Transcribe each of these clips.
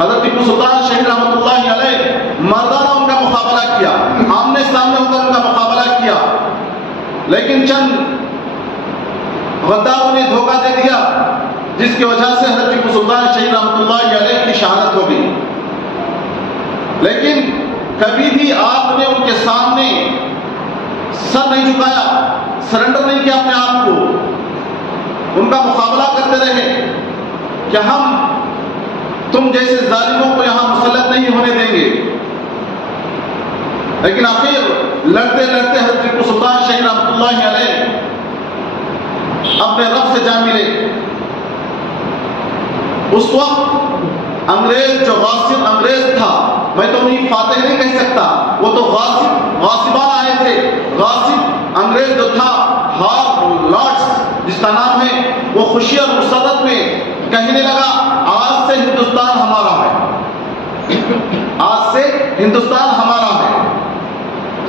حضرت ٹیپو سلطان شہید رحمۃ اللہ علیہ مردانہ ان کا مقابلہ کیا، آمنے سامنے ہو کر ان کا مقابلہ کیا، لیکن چند غداروں نے دھوکہ دے دیا جس کی وجہ سے حضرت ٹیپو سلطان شہید رحمۃ اللہ علیہ کی شہادت ہو گئی۔ لیکن کبھی بھی آپ نے ان کے سامنے سر نہیں جھکایا، سرنڈر نہیں کیا اپنے آپ کو، ان کا مقابلہ کرتے رہے کہ ہم تم جیسے ظالموں کو یہاں مسلط نہیں ہونے دیں گے۔ لیکن آخر لڑتے لڑتے حضرت ٹیپو سلطان شہید رحمۃ اللہ علیہ اپنے رب سے جا ملے۔ اس وقت انگریز جو غاصب انگریز تھا، میں تو انہیں فاتح نہیں کہہ سکتا، وہ تو غاصبان آئے تھے۔ غاصب انگریز جو تھا، لارڈس جس کا نام ہے، وہ خوشی اور مسرت میں کہنے لگا آج سے ہندوستان ہمارا ہے، آج سے ہندوستان ہمارا ہے۔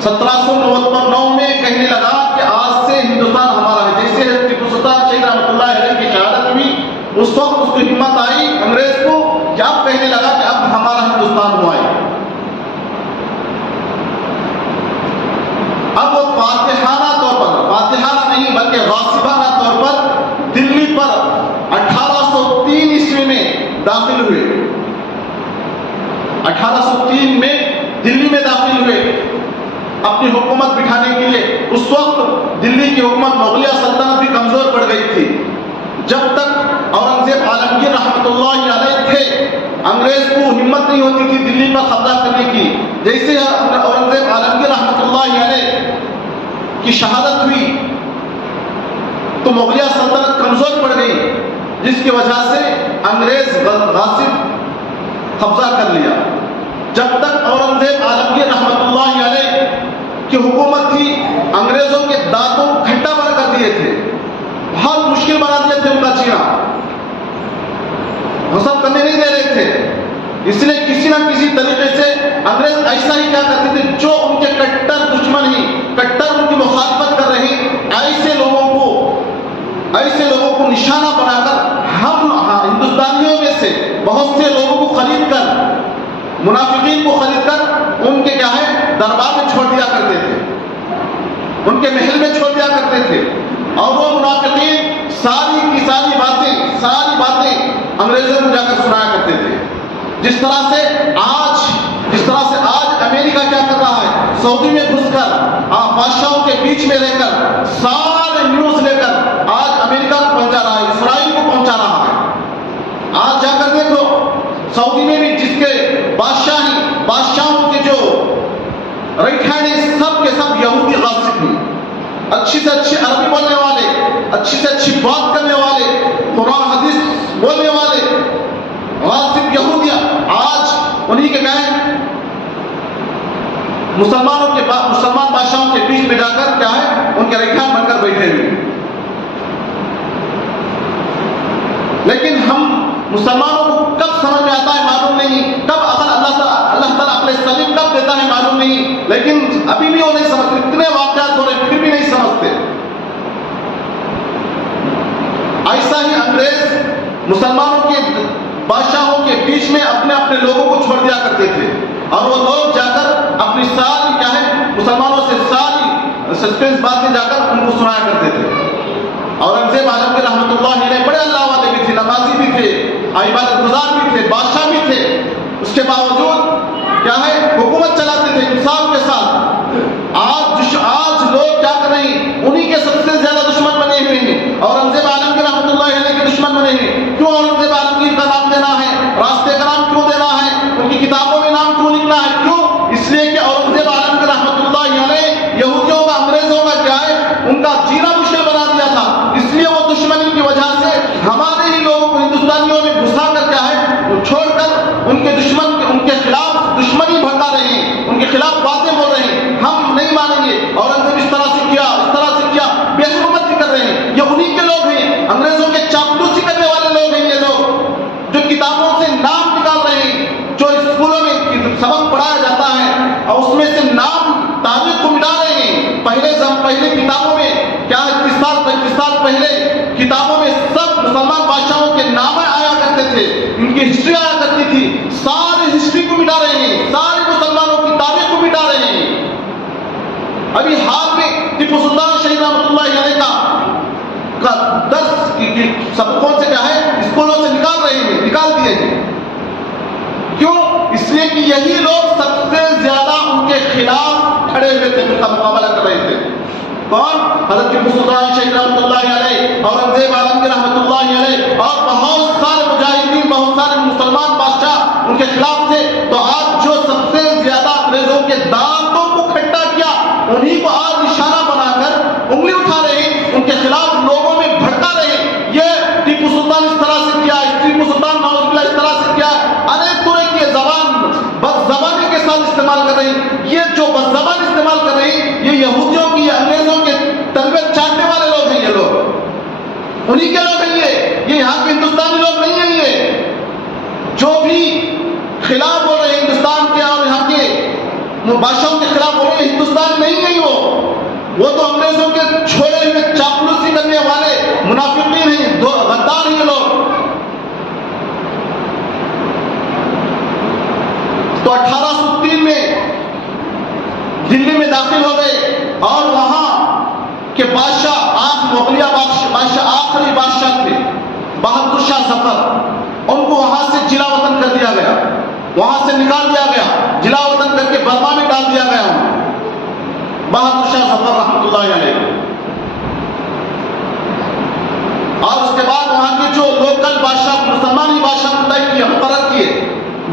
1799 میں کہنے لگا کہ آج سے ہندوستان ہمارا ہے۔ جیسے ٹیپو سلطان شہید رحمۃ اللہ علیہ کی شہادت ہوئی، اس وقت اس کو ہمت آئی انگریز کو کہ اب کہنے لگا کہ اب ہمارا ہندوستان ہوا ہے۔ اب وہ فاتحانہ طور پر، فاتحانہ نہیں بلکہ غاصبانہ طور پر دلی پر 1803 عیسوی میں داخل ہوئے۔ 1803 میں دلی میں داخل ہوئے اپنی حکومت بٹھانے کے لیے۔ اس وقت دلی کی حکومت مغلیہ سلطنت بھی کمزور پڑ گئی تھی۔ جب تک اورنگزیب عالمگیر رحمۃ اللہ علیہ تھے، انگریز کو ہمت نہیں ہوتی تھی دلی پر قبضہ کرنے کی۔ جیسے اورنگزیب عالمگیر رحمۃ اللہ علیہ کی شہادت ہوئی تو مغلیہ سلطنت کمزور پڑ گئی، جس کی وجہ سے انگریز غاصب قبضہ کر لیا۔ جب تک اورنگزیب عالمگیر رحمۃ اللہ علیہ کی حکومت تھی، انگریزوں کے دانتوں کو کھٹا بنا کر دیے تھے، بہت مشکل بنا دیے تھے ان کا جینا، غصب کرنے نہیں دے رہے تھے۔ اس لیے کسی نہ کسی طریقے سے انگریز ایسا ہی کیا کرتے تھے، جو ان کے کٹر دشمن ہی، کٹر ان کی مخالفت کر رہے ایسے لوگوں کو نشانہ بنا کر ہم ہندوستانیوں میں سے بہت سے لوگوں کو خرید کر، منافقین کو خرید کر ان کے کیا ہے دربار میں چھوڑ دیا کرتے تھے، ان کے محل میں چھوڑ دیا کرتے تھے، اور وہ منافقین ساری کی ساری باتیں انگریزوں کو جا کر سنایا کرتے تھے۔ جس طرح سے آج امریکہ کیا کر رہا ہے، سعودی میں گھس کر بادشاہوں کے بیچ میں رہ کر سارے نیوز لے کر آج امریکہ کو پہنچا رہا ہے، اسرائیل کو پہنچا رہا ہے۔ آج جا کر دیکھو سعودی میں بھی جس کے بادشاہوں کے جو رائٹ ہینڈ ہیں، سب کے سب یہودی غاصب ہیں، اچھی سے اچھی عربی بولنے والے، اچھی سے اچھی بات کرنے والے، قرآن حدیث بولنے والے غاصب یہودیاں آج انہی کے گئے مسلمان بادشاہوں کے بیچ میں جا کر کیا ہے ان کے رائٹ بن کر بیٹھے ہوئے۔ لیکن ہم مسلمانوں کو کب سمجھ میں آتا ہے معلوم نہیں، کب اللہ تعالیٰ اپنے سلیم کب دیتا ہے معلوم نہیں، لیکن ابھی بھی وہ نہیں سمجھتے، اتنے واقعات ہو رہے پھر بھی نہیں سمجھتے۔ ایسا ہی انگریز مسلمانوں کے بادشاہوں کے بیچ میں اپنے لوگوں کو چھوڑ دیا کرتے تھے، اور وہ لوگ جا کر اپنی ساری کیا ہے مسلمانوں سے ساری سسپینس باتیں جا کر ان کو سنایا کرتے تھے۔ اورنگزیب عالمگیر رحمۃ اللہ علیہ بڑے اللہ والے بھی تھے، نمازی بھی تھے، عبادت گزار بھی تھے، بادشاہ بھی تھے، اس کے باوجود کیا ہے حکومت چلاتے تھے انصاف کے ساتھ۔ آج لوگ کیا کر رہے ہیں، انہی کے سب سے زیادہ دشمن بنے ہوئے ہیں، اورنگزیب عالمگیر رحمۃ اللہ علیہ کے دشمن بنے ہیں۔ کیوں اورنگزیب عالمگیر کا نام دینا ہے، راستے کا نام کیوں دینا ہے، ان کی کتابوں میں نام کیوں لکھنا ہے، کیوں؟ اس لیے کہ اورنگزیب عالمگیر رحمۃ اللہ علیہ یہودیوں کا، انگریزوں کا کیا ہے ان کا جینا مشکل بنا دیا تھا، اس لیے وہ دشمنی کی وجہ سے ہمارے ہی لوگوں کو ہندوستانیوں میں گھسا کر کیا ہے وہ چھوڑ کر ان کے خلاف دشمنی بھڑکا رہے ہیں، ان کے خلاف باتیں بول رہے ہیں۔ ہم نہیں مانیں گے، اورنگزیب اس طرح سے کیا بے حرمتی کر رہے ہیں، یہ انہی کے لوگ ہیں، انگریزوں کے چاپلوسی کرنے والے لوگ ہیں، یہ لوگ جو کتابوں سے نام نکال رہے ہیں، جو اسکولوں میں سبق پڑھایا جاتا ہے اور اس میں سے نام تاریخ کو مٹا رہے ہیں۔ پہلے کتابوں میں کیا 35 سال پہلے کتابوں میں سب مسلمان بادشاہوں کے نام آیا کرتے تھے، ان کی ہسٹری آیا کرتی تھی، ابھی حال میں ٹیپو سلطان شہید رحمۃ اللہ علیہ کا درس کی سبقوں سے کیا ہے اسکولوں سے نکال دیے ہیں. کیوں؟ اس لیے کہ یہی لوگ سب سے زیادہ ان کے خلاف کھڑے ہوئے تھے، ان کا مقابلہ کر رہے تھے. کون؟ حضرت ٹیپو سلطان شہید رحمۃ اللہ علیہ، اورنگزیب عالمگیر رحمۃ اللہ علیہ، اور بہت سارے مجاہدین، بہت سارے مسلمان بادشاہ ان کے خلاف تھے. تو آج جو سب سے زیادہ انگریزوں کے دانتوں کو کھٹا کیا، انہیں کو آج نشانہ بنا کر انگلی اٹھا رہے ہیں، ان کے خلاف لوگوں میں بھڑکا رہے ہیں. یہ ٹیپو سلطان اس طرح سے کیا، ٹیپو سلطان نعوذ باللہ اس طرح سے کیا، انیک طرح کی زبان بد زبانی کے ساتھ استعمال کر رہے ہیں. یہ جو بد زبان استعمال کر رہے ہیں، یہ یہودیوں کی یا انگریزوں کے تربیت چاٹنے والے لوگ ہیں. یہ لوگ انہی کے لوگ ہیں. یہ یہاں کے ہندوستانی لوگ نہیں ہیں. یہ جو بھی خلاف بول رہے ہیں ہندوستان کے اور یہاں کے بادشاہوں کے خلاف بول رہے ہیں، ہندوستان نہیں ہیں. وہ تو انگریزوں کے چھوڑے ہوئے چاپلوسی کرنے والے منافقین ہیں، غدار ہیں یہ لوگ. تو 1803 میں دلی میں داخل ہو گئے اور وہاں کے بادشاہ مغلیہ بادشاہ آخری بادشاہ تھے بہادر شاہ ظفر، ان کو وہاں سے جلا وطن کر دیا گیا، وہاں سے نکال دیا گیا، جلا وطن کر کے برما میں ڈال دیا گیا بہادر شاہ ظفر رحمۃ اللہ علیہ. اور اس کے بعد وہاں کے جو لوکل بادشاہ مسلمانی بادشاہ مقرر کیے،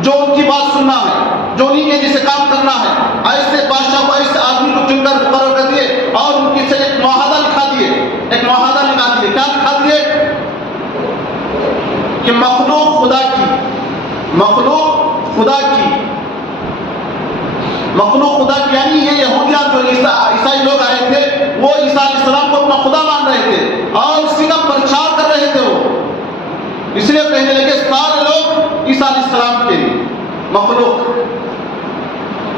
جو ان کی بات سننا ہے، جو انہیں کے جیسے کام کرنا ہے، ایسے بادشاہ کو ایسے آدمی کو چن کر مقرر کر دیے اور ان کی سے ایک معاہدہ لکھا دیے. ایک معاہدہ لکھا دیے. کیا لکھا دیے؟ کہ مخلوق خدا کی، یعنی یہ یہودیان جو عیسائی لوگ آئے تھے، وہ عیسیٰ علیہ السلام کو اپنا خدا مان رہے تھے اور اسی کا پرچار کر رہے تھے. وہ اس لیے کہنے لگے سارے لوگ عیسیٰ علیہ السلام کے مخلوق.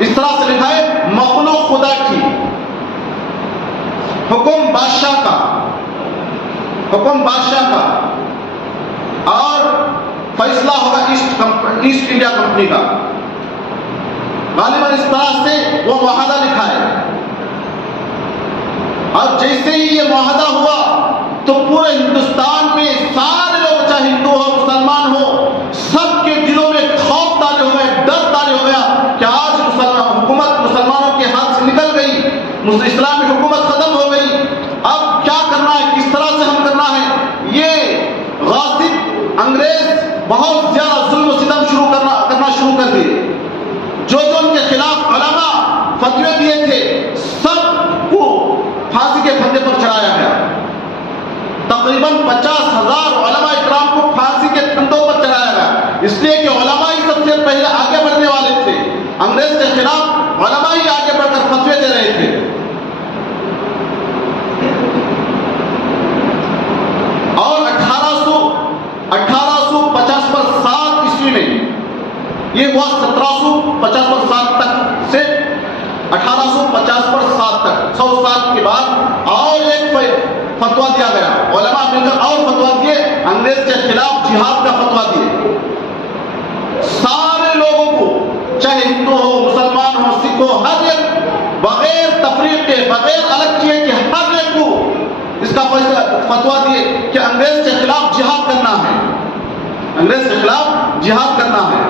اس طرح سے لکھا ہے مخلوق خدا کی، حکم بادشاہ کا، اور فیصلہ ہوگا ایسٹ انڈیا کمپنی کا. غالباً اس طرح سے وہ معاہدہ لکھا ہے. اور جیسے ہی یہ معاہدہ ہوا تو پورے ہندوستان میں سارے لوگ، چاہے ہندو ہو مسلمان ہو، سب کے دلوں میں خوف طاری ہو گیا، ڈر طاری ہو گیا کہ آج حکومت مسلمانوں کے ہاتھ سے نکل گئی، اسلامی حکومت ختم ہو گئی. اب کیا کرنا ہے، کس طرح سے ہم کرنا ہے؟ یہ غاصب انگریز بہت زیادہ ظلم و ستم کرنا شروع کر دیے. جو ان کے خلاف علماء فتوے دیے تھے، سب کو پھانسی کے پھندے پر چڑھایا گیا. تقریباً 50,000 علماء اکرام کو پھانسی کے پھندوں پر چڑھایا گیا. اس لیے کہ علماء ہی سب سے پہلے آگے بڑھنے والے تھے. انگریز کے خلاف علماء ہی آگے بڑھ کر فتوے دے رہے تھے. اور 1850 پر 7 عیسوی میں یہ ہوا، 1750 پر 7 تک سے 1850 پر 7 تک 100 سال کے بعد اور ایک فتویٰ دیا گیا. علماء مل کر اور فتویٰ دیے، انگریز کے خلاف جہاد کا فتویٰ دیے. سارے لوگوں کو، چاہے ہندو ہو مسلمان ہو سکھ ہو، ہر ایک بغیر تفریق کے، بغیر الگ کیے کہ ہر ایک کو اس کا فتویٰ دیے کہ انگریز کے خلاف جہاد کرنا ہے، انگریز کے خلاف جہاد کرنا ہے.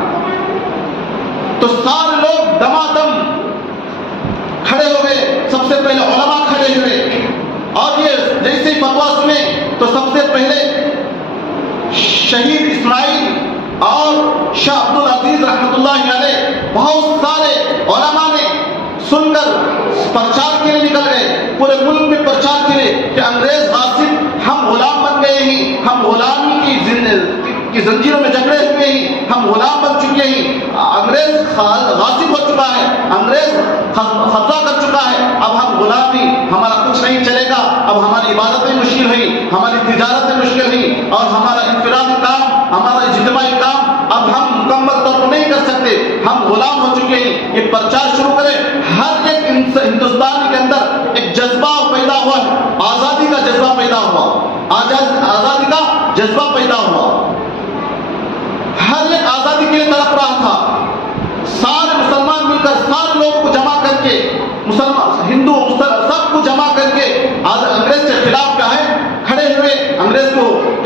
تو سارے لوگ دمادم کھڑے ہو گئے. سب سے پہلے علماء کھڑے ہوئے اور یہ جیسے ہی فتویٰ سنے تو سب سے پہلے شہید اسماعیل اور شاہ عبد العزیز رحمۃ اللہ علیہ، بہت سارے علماء نے سن کر پرچار کے لیے نکل گئے. پورے ملک میں پرچار کے لیے کہ انگریز غاصب، ہم غلام بن گئے ہیں، ہم غلامی کی زنجیروں میں جکڑے ہوئے ہیں، ہم غلام بن چکے ہیں، انگریز غاصب ہو چکا ہے، انگریز قبضہ کر چکا ہے، اب ہم غلام نہیں، ہمارا کچھ نہیں چلے گا. اب ہماری عبادتیں مشکل ہوئی، ہماری تجارتیں مشکل ہوئی، اور ہمارا انفرادی کام، ہمارا اجتماعی کام اب ہم مکمل طور پر نہیں کر سکتے، ہم غلام ہو چکے ہیں. یہ پرچار شروع کریں. ہر ایک ہندوستان کے اندر ایک جذبہ پیدا ہوا ہے، آزادی کا جذبہ پیدا ہوا، آزادی کا جذبہ پیدا ہوا. ہر ایک آزادی کے لیے تڑپ رہا تھا. سارے مسلمان مل کر سارے لوگوں کو جمع کر کے، مسلمان ہندو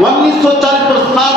1940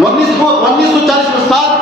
1940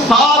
7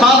7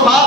7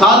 7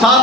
7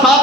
7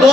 2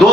2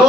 2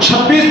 26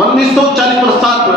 1940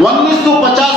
1950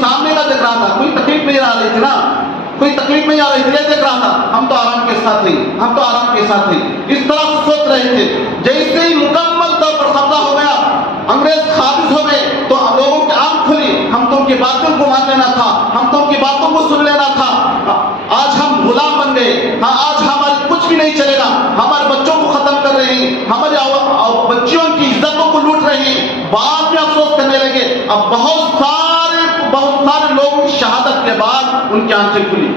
سامنے کا دیکھ رہا تھا, کوئی تکلیف نہیں آ رہی تھی نا, کوئی تکلیف نہیں آ رہی تھی, دیکھ رہا تھا ہم تو آرام کے ساتھ نہیں, ہم تو آرام کے ساتھ نہیں, اس طرح سے سوچ رہے تھے. جیسے ہی مکمل طور پر قبضہ ہو گیا, انگریز قابض ہو گئے, تو لوگوں کی آنکھ کھلی, ہم تو ان کی باتوں کو مان لینا تھا, ہم تو ان کی باتوں کو سن لینا تھا, آج ہم غلام بن گئے, ہاں آج ہمارے کچھ بھی نہیں چلے گا, ہمارے بچوں کو ختم کر رہے ہیں, ہمارے بچیوں کی عزتوں کو لوٹ رہے ہیں. بعد میں افسوس کرنے لگے. اب بہت سارے لوگوں کی شہادت کے بعد ان کی آنکھیں کھلی.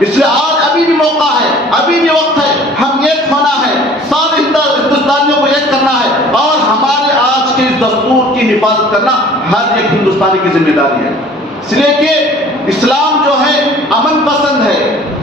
اس لیے آج ابھی بھی موقع ہے, ابھی بھی وقت ہے, ہم ایک ہونا ہے, سارے ہندوستانیوں کو ایک کرنا ہے, اور ہمارے آج کے اس دستور کی حفاظت کرنا ہر ایک ہندوستانی کی ذمہ داری ہے. اس لیے کہ اسلام جو ہے امن پسند ہے,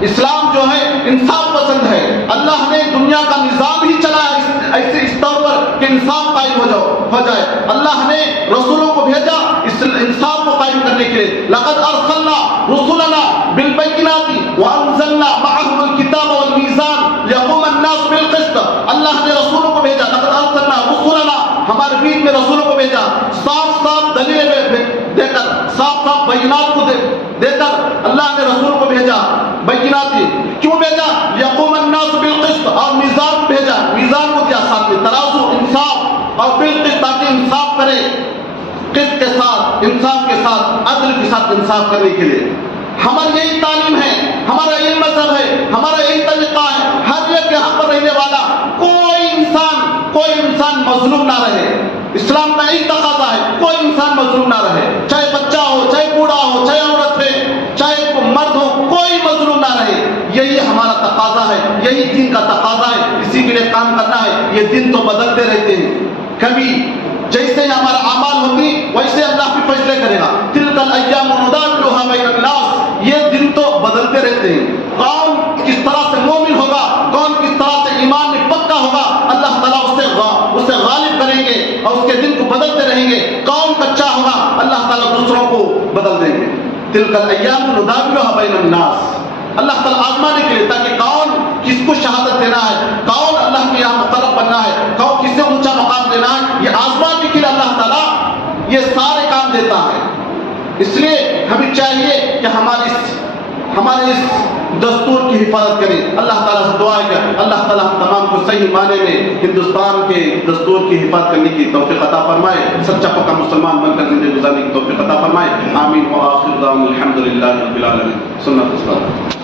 اسلام جو ہے انصاف پسند ہے. اللہ نے دنیا کا نظام ہی چلایا ایسے اس طور پر کہ انصاف قائم ہو جائے. اللہ نے رسولوں کو بھیجا اس انصاف کو قائم کرنے کے لیے. لقد ارسلنا رسلنا بالبينات وانزلنا معهم الكتاب والميزان ليقوم الناس بالقسط. اللہ نے رسولوں کو بھیجا, لقد ارسلنا رسلنا, ہمارے بیچ میں رسولوں کو بھیجا, صاف دلیلیں دے کر, صاف بینات کو دے کر اللہ نے رسولوں کو بھیجا. بینات کیوں بھیجا؟ یقوم الناس بالقسط, اور میزان بھیجا, میزان کو دیا ساتھ میں, ترازو انصاف اور بالقسط, تاکہ انصاف کرے, قسط کے ساتھ, انصاف کے ساتھ, عدل کے ساتھ انصاف کرنے کے لیے. ہماری یہی تعلیم ہے, ہمارا یہی مذہب ہے, ہمارا یہی طریقہ ہے. ہر ایک یہاں پر رہنے والا کوئی انسان مظلوم نہ رہے. اسلام کا یہی تقاضا ہے, کوئی انسان مظلوم نہ رہے, چاہے بچہ ہو, چاہے بوڑھا ہو, چاہے عورت ہے, چاہے مرد ہو, کوئی مظلوم نہ رہے. یہی ہمارا تقاضا ہے, یہی دین کا تقاضا ہے, اسی کے لیے کام کرنا ہے. یہ دن تو بدلتے رہتے ہیں, کبھی جیسے ہمارا اعمال ہوتی ویسے اللہ بھی فیصلے کرے گا. تلک الایام نداولها بین الناس, یہ دن تو بدلتے رہتے ہیں. کون کس طرح سے مومن ہوگا, کون کس طرح سے ایمان میں پکا ہوگا, اللہ تعالیٰ اسے غالب کریں گے اور اس کے دن کو بدلتے رہیں گے. کون کچا ہوگا, اللہ تعالیٰ دوسروں کو بدل دیں گے. تلک الایام نداولها بین الناس, اللہ تعالیٰ آزمانے کے لیے, تاکہ کون کس کو شہادت دینا ہے, کون اللہ کے یہاں مقرب بننا ہے, کون کس سے اونچا مقام دینا ہے, یہ آزمانے کے لیے اللہ تعالیٰ یہ سارے کام دیتا ہے. اس لیے ہمیں چاہیے کہ ہمارے اس دستور کی حفاظت کریں. اللہ تعالیٰ سے دعا ہے کہ اللہ تعالیٰ ہم تمام کو صحیح معنی میں ہندوستان کے دستور کی حفاظت کرنے کی توفیق عطا فرمائے, سچا پکا مسلمان بن کر زندگی گزارنے کی توفیق عطا فرمائے. آمین. وآخر دعوانا الحمد للہ رب العالمین. سنت